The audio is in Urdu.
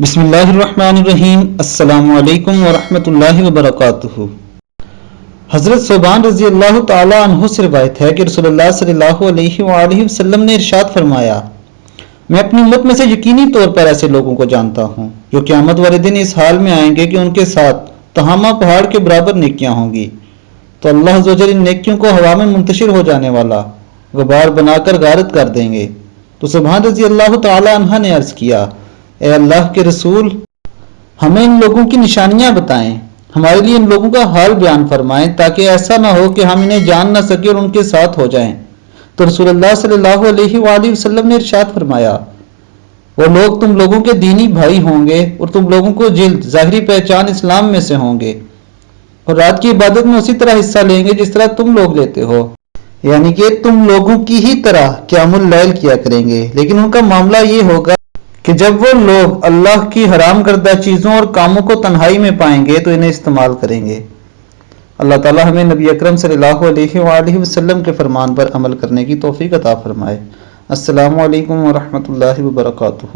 بسم اللہ الرحمن الرحیم۔ السلام علیکم ورحمۃ اللہ وبرکاتہ۔ حضرت ثوبان رضی اللہ تعالی عنہ سے روایت ہے کہ رسول اللہ صلی اللہ علیہ وآلہ وسلم نے ارشاد فرمایا، میں اپنی امت میں سے یقینی طور پر ایسے لوگوں کو جانتا ہوں جو قیامت والے دن اس حال میں آئیں گے کہ ان کے ساتھ تہامہ پہاڑ کے برابر نیکیاں ہوں گی، تو اللہ عز و جل ان نیکیوں کو ہوا میں منتشر ہو جانے والا غبار بنا کر غارت کر دیں گے۔ تو ثوبان رضی اللہ تعالی عنہ نے عرض کیا، اے اللہ کے رسول، ہمیں ان لوگوں کی نشانیاں بتائیں، ہمارے لیے ان لوگوں کا حال بیان فرمائیں تاکہ ایسا نہ ہو کہ ہم انہیں جان نہ سکیں اور ان کے ساتھ ہو جائیں۔ تو رسول اللہ صلی اللہ علیہ وآلہ وسلم نے ارشاد فرمایا، وہ لوگ تم لوگوں کے دینی بھائی ہوں گے اور تم لوگوں کو جلد ظاہری پہچان اسلام میں سے ہوں گے، اور رات کی عبادت میں اسی طرح حصہ لیں گے جس طرح تم لوگ لیتے ہو، یعنی کہ تم لوگوں کی ہی طرح قیام اللیل کیا کریں گے۔ لیکن ان کا معاملہ یہ ہوگا کہ جب وہ لوگ اللہ کی حرام کردہ چیزوں اور کاموں کو تنہائی میں پائیں گے تو انہیں استعمال کریں گے۔ اللہ تعالی ہمیں نبی اکرم صلی اللہ علیہ وآلہ وسلم کے فرمان پر عمل کرنے کی توفیق عطا فرمائے۔ السلام علیکم ورحمۃ اللہ وبرکاتہ۔